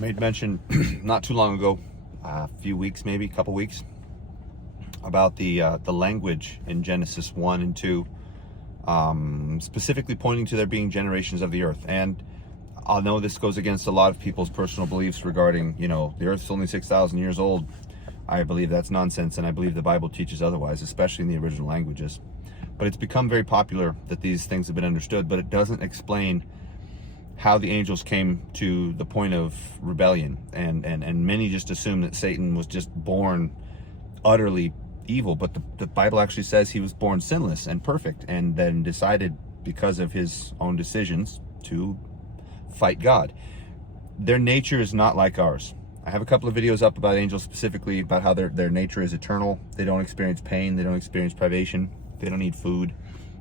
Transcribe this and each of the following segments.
made mention not too long ago, a few weeks, maybe a couple weeks, about the language in Genesis 1 and 2, specifically pointing to there being generations of the earth. And I know this goes against a lot of people's personal beliefs regarding, the earth's only 6,000 years old. I believe that's nonsense, and I believe the Bible teaches otherwise, especially in the original languages. But it's become very popular that these things have been understood, but it doesn't explain how the angels came to the point of rebellion. And many just assume that Satan was just born utterly evil, but the Bible actually says he was born sinless and perfect, and then decided, because of his own decisions, to fight God. Their nature is not like ours. I have a couple of videos up about angels, specifically about how their nature is eternal. They don't experience pain. They don't experience privation. They don't need food.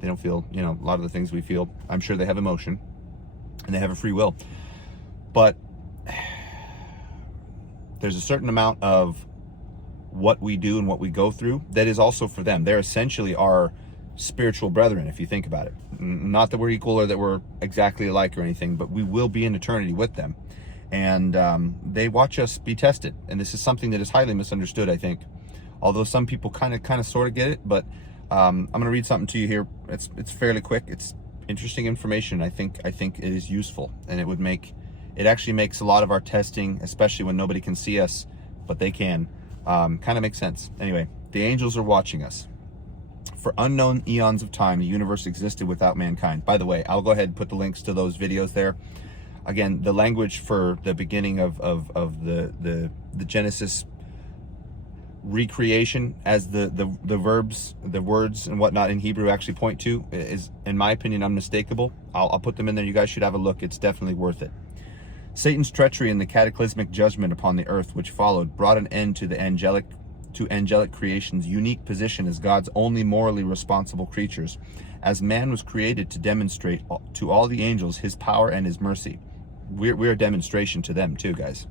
They don't feel, a lot of the things we feel. I'm sure they have emotion, and they have a free will. But there's a certain amount of what we do and what we go through that is also for them. They're essentially our spiritual brethren, if you think about it. Not that we're equal or that we're exactly alike or anything, but we will be in eternity with them. And they watch us be tested. And this is something that is highly misunderstood, I think. Although some people kind of sort of get it. But I'm going to read something to you here. It's fairly quick. It's interesting information. I think it is useful, and it actually makes a lot of our testing, especially when nobody can see us, but they can, kind of make sense. Anyway, the angels are watching us. For unknown eons of time, the universe existed without mankind. By the way, I'll go ahead and put the links to those videos there. Again, the language for the beginning of the Genesis recreation, as the verbs, the words and whatnot in Hebrew actually point to, is, in my opinion, unmistakable. I'll put them in there. You guys should have a look. It's definitely worth it. Satan's treachery and the cataclysmic judgment upon the earth which followed brought an end to angelic creation's unique position as God's only morally responsible creatures, as man was created to demonstrate to all the angels his power and his mercy. We're a demonstration to them too, guys.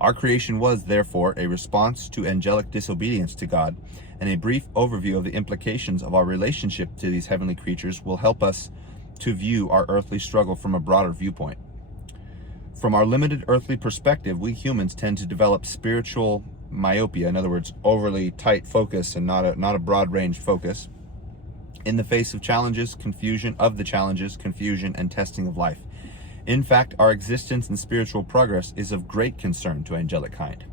Our creation was, therefore, a response to angelic disobedience to God, and a brief overview of the implications of our relationship to these heavenly creatures will help us to view our earthly struggle from a broader viewpoint. From our limited earthly perspective, we humans tend to develop spiritual myopia, in other words, overly tight focus and not a broad range focus, in the face of challenges, confusion, and testing of life. In fact, our existence and spiritual progress is of great concern to angelic kind.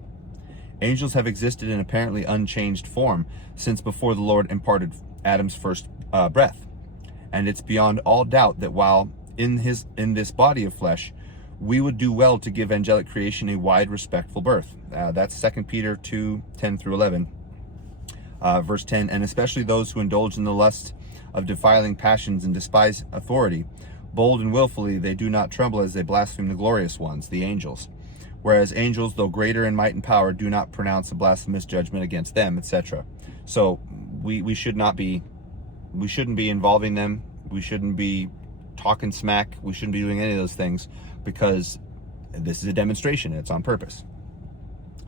Angels have existed in apparently unchanged form since before the Lord imparted Adam's first breath. And it's beyond all doubt that while in this body of flesh, we would do well to give angelic creation a wide, respectful birth. That's 2 Peter 2:10-11. Verse 10, and especially those who indulge in the lust of defiling passions and despise authority. Bold and willfully they do not tremble as they blaspheme the glorious ones, the angels. Whereas angels, though greater in might and power, do not pronounce a blasphemous judgment against them, etc. So we shouldn't be involving them. We shouldn't be talking smack. We shouldn't be doing any of those things, because this is a demonstration. It's on purpose.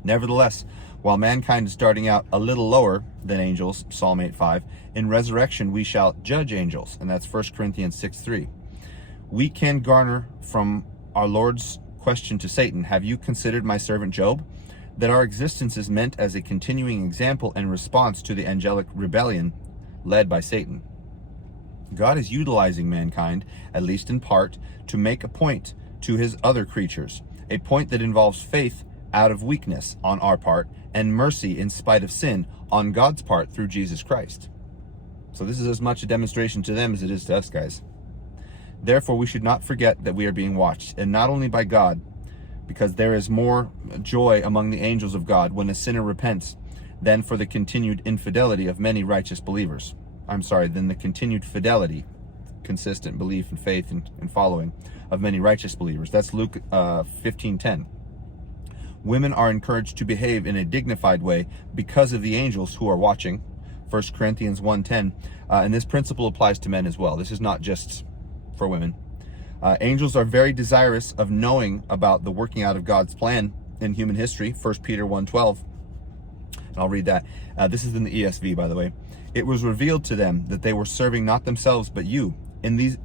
Nevertheless, while mankind is starting out a little lower than angels, Psalm 8:5, in resurrection we shall judge angels, and that's 1 Corinthians 6:3. We can garner from our Lord's question to Satan, have you considered my servant Job? That our existence is meant as a continuing example and response to the angelic rebellion led by Satan. God is utilizing mankind, at least in part, to make a point to his other creatures, a point that involves faith out of weakness on our part, and mercy in spite of sin on God's part through Jesus Christ. So this is as much a demonstration to them as it is to us, guys. Therefore, we should not forget that we are being watched, and not only by God, because there is more joy among the angels of God when a sinner repents than for the continued infidelity of many righteous believers. Than the continued fidelity, consistent belief and faith and following of many righteous believers. That's Luke 15:10. Women are encouraged to behave in a dignified way because of the angels who are watching, 1 Corinthians 1:10. And this principle applies to men as well. This is not just for women. Angels are very desirous of knowing about the working out of God's plan in human history, 1 Peter 1:12. And I'll read that. This is in the ESV, by the way. It was revealed to them that they were serving not themselves but you in the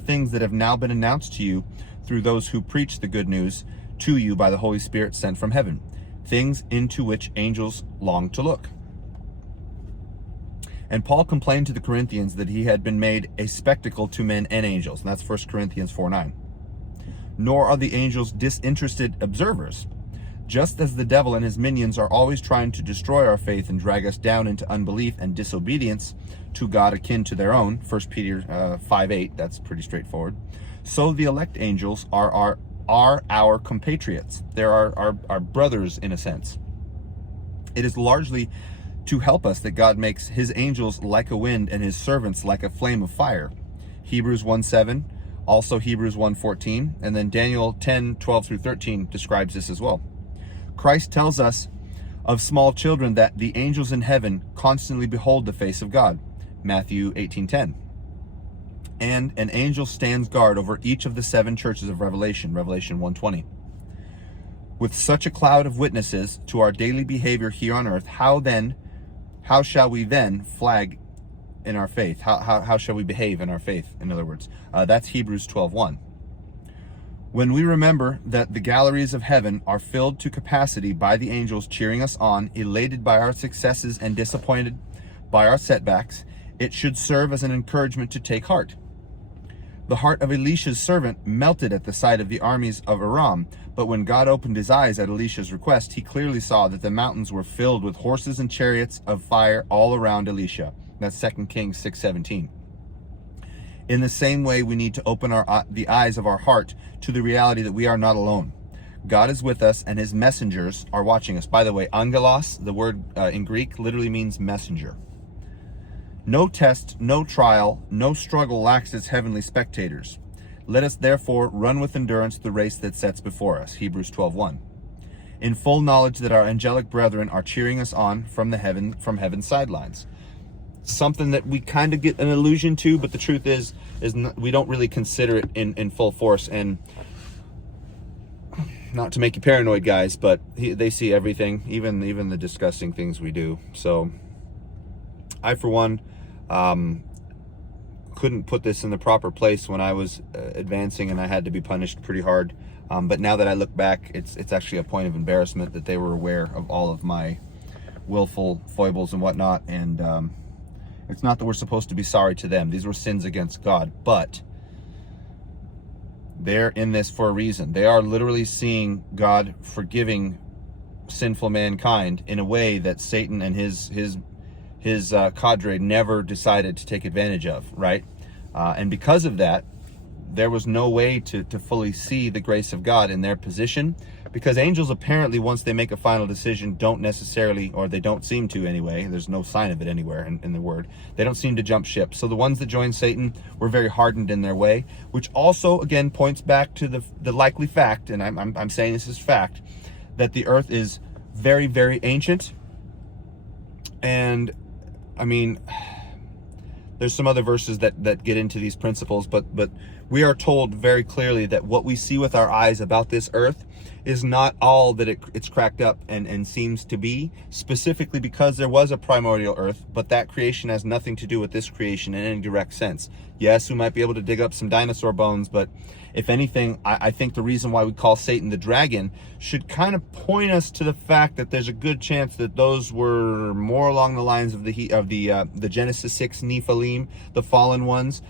things that have now been announced to you through those who preach the good news to you by the Holy Spirit sent from heaven, things into which angels long to look. And Paul complained to the Corinthians that he had been made a spectacle to men and angels. And that's 1 Corinthians 4:9. Nor are the angels disinterested observers. Just as the devil and his minions are always trying to destroy our faith and drag us down into unbelief and disobedience to God akin to their own, 1 Peter 5:8, that's pretty straightforward. So the elect angels are our compatriots. They're our brothers in a sense. It is largely to help us that God makes his angels like a wind and his servants like a flame of fire. Hebrews 1:7, also Hebrews 1:14, and then Daniel 10:12 through 13 describes this as well. Christ tells us of small children that the angels in heaven constantly behold the face of God, Matthew 18:10. And an angel stands guard over each of the 7 churches of Revelation, Revelation 1:20. With such a cloud of witnesses to our daily behavior here on earth, how shall we then flag in our faith? How shall we behave in our faith, in other words? That's Hebrews 12:1. When we remember that the galleries of heaven are filled to capacity by the angels cheering us on, elated by our successes and disappointed by our setbacks, it should serve as an encouragement to take heart. The heart of Elisha's servant melted at the sight of the armies of Aram, but when God opened his eyes at Elisha's request, he clearly saw that the mountains were filled with horses and chariots of fire all around Elisha. That's 2 Kings 6:17. In the same way, we need to open the eyes of our heart to the reality that we are not alone. God is with us and his messengers are watching us. By the way, angelos, the word in Greek, literally means messenger. No test, no trial, no struggle lacks its heavenly spectators. Let us therefore run with endurance the race that sets before us, Hebrews 12:1. In full knowledge that our angelic brethren are cheering us on from heaven's sidelines. Something that we kind of get an allusion to, but the truth is we don't really consider it in full force. And not to make you paranoid, guys, but they see everything, even the disgusting things we do. So I, for one, couldn't put this in the proper place when I was advancing, and I had to be punished pretty hard. But now that I look back, it's actually a point of embarrassment that they were aware of all of my willful foibles and whatnot. And it's not that we're supposed to be sorry to them. These were sins against God, but they're in this for a reason. They are literally seeing God forgiving sinful mankind in a way that Satan and his cadre never decided to take advantage of, right? And because of that, there was no way to fully see the grace of God in their position, because angels apparently, once they make a final decision, don't necessarily, or they don't seem to anyway, there's no sign of it anywhere in the word, they don't seem to jump ship. So the ones that joined Satan were very hardened in their way, which also, again, points back to the likely fact, and I'm saying this is fact, that the earth is very, very ancient. And I mean, there's some other verses that get into these principles, but we are told very clearly that what we see with our eyes about this earth is not all that it's cracked up and seems to be, specifically because there was a primordial earth, but that creation has nothing to do with this creation in any direct sense. Yes, we might be able to dig up some dinosaur bones, but if anything, I think the reason why we call Satan the dragon should kind of point us to the fact that there's a good chance that those were more along the lines of the Genesis 6 Nephilim, the fallen ones.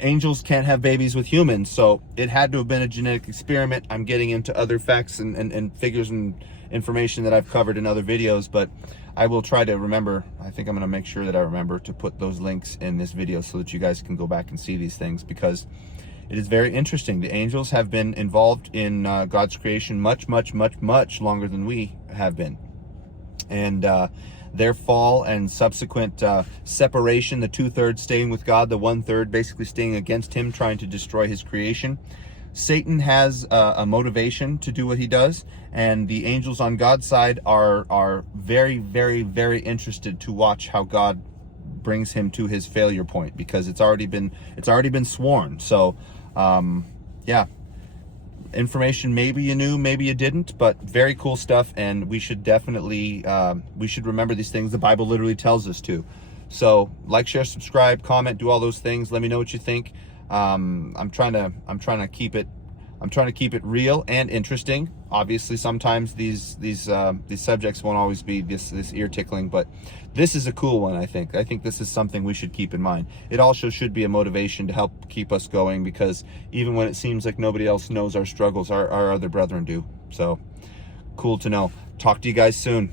Angels can't have babies with humans, so it had to have been a genetic experiment. I'm getting into other facts and figures and information that I've covered in other videos, but I will try to remember. I think I'm going to make sure that I remember to put those links in this video so that you guys can go back and see these things, because it is very interesting. The angels have been involved in God's creation much longer than we have been. And their fall and subsequent separation, the 2/3 staying with God, the 1/3 basically staying against him, trying to destroy his creation. Satan has a motivation to do what he does, and the angels on God's side are very, very, very interested to watch how God brings him to his failure point, because it's already been sworn. So yeah, information maybe you knew, maybe you didn't, but very cool stuff, and we should definitely remember these things. The Bible literally tells us to. So like, share, subscribe, comment, do all those things. Let me know what you think. I'm trying to keep it I'm trying to keep it real and interesting. Obviously, sometimes these subjects won't always be this ear tickling, but this is a cool one. I think this is something we should keep in mind. It also should be a motivation to help keep us going, because even when it seems like nobody else knows our struggles, our other brethren do. So cool to know. Talk to you guys soon.